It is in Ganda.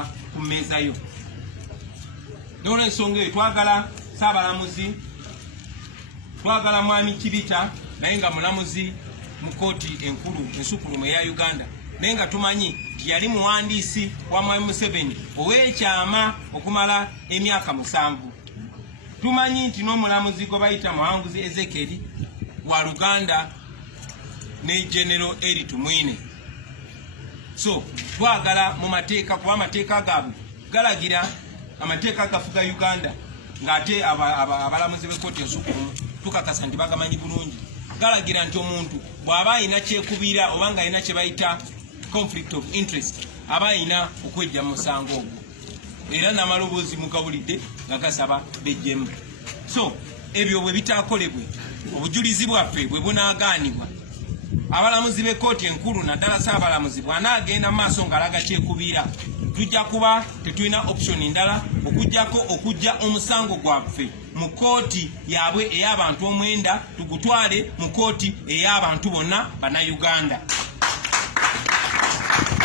ku mmeeza yo. N'olw'ensonga eyo twagala Ssaabalamuzi, twagala Mwami Kibita naye nga mulamuzi mu kkooti enkulu ensukulumu eya Uganda, naye nga tumanyi nti yali muwandiisi wa Mwami Museveni ow'ekyama okumala emyaka 7. Tumanyi nti n'omulamuzi gwe bayita Muhanguzi Ezekiel wa Luganda ne General Eritu Mwine. So twagala mu mateeka, kuba amateeka gaabwe galagira amateeka gafuga Uganda ng'ate abalamuzi b'ekkooti ensukulumu tukakasa nti bagamanyi bulungi. Galagira nti omuntu bw'aba alina kyekubira oba nga alina kye bayita conflict of interest aba alina okwejja mu musango ogwo, era n'amaloboozi mugawulidde nga gasaba bejjemu. So ebyo bwe bitaakolebwe, obujulizi bwaffe bwe bunaagaanibwa, abalamuzi b'ekkooti enkulu naddala Ssaabalamuzi bw'anaagenda mu maaso ng'alaga kyekubira, tujja kuba tetulina option ndala okujjako okujja omusango gwaffe mu kkooti yaabwe ey'abantu 9 tugutwale mu kkooti ey'abantu bonna Bannayuganda.